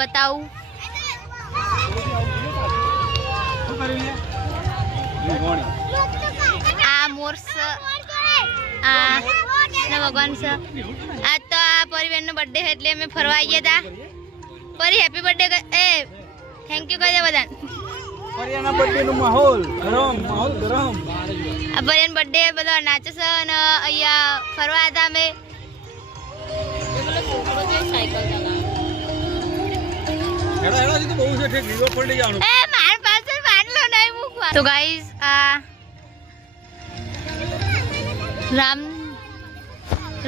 બતાવું. આ મોર્સ આ ભગવાન છે. આજ તો આ પરિવારનો બર્થડે છે એટલે અમે ફરવા આવી ગયા હતા. પરી happy birthday A thank you કહી દે બધાને. પરિયાના બર્થડે નો માહોલ ગરમ. આ પરિયાનો બર્થડે બધા નાચે છે અને અહીંયા ફરવા હતા અમે. તો ગાઈઝ આ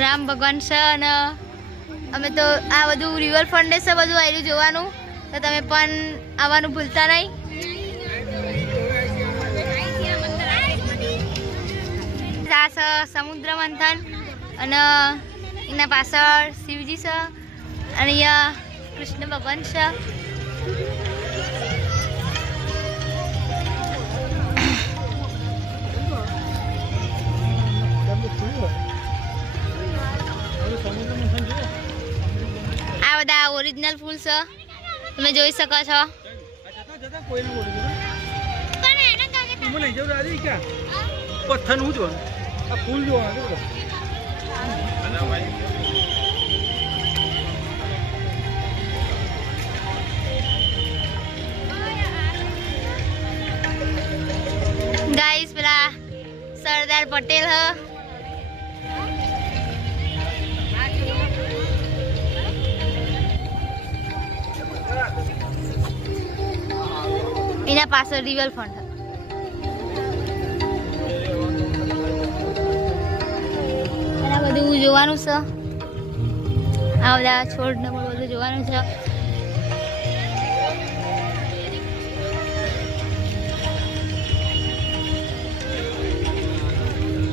રામ ભગવાન છે અને અમે તો આ બધું રિવરફ્રન્ટ છે બધું આવ્યું જોવાનું. તો તમે પણ આવવાનું ભૂલતા નહીં. આ છે સમુદ્ર મંથન અને એના પાછળ શિવજી છે અને અહીંયા કૃષ્ણ ભગવાન છે. આ બધા ઓરિજિનલ ફૂલ છે તમે જોઈ શકો છો. પથ્થર હું જોવાનું આ ફૂલ જોવાનું. ગાઈસ પેલા સરદાર પટેલ હ એના પાછળ રિવરફ્રન્ટ એના બધું જોવાનું છે. આ બધા છોડ ને બધું જોવાનું છે.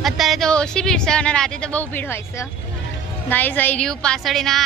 અત્યારે તો ઓછી ભીડ છે અને રાતે તો બહુ ભીડ હોય છે. ગાઈસ આવી રહ્યું પાછળ એના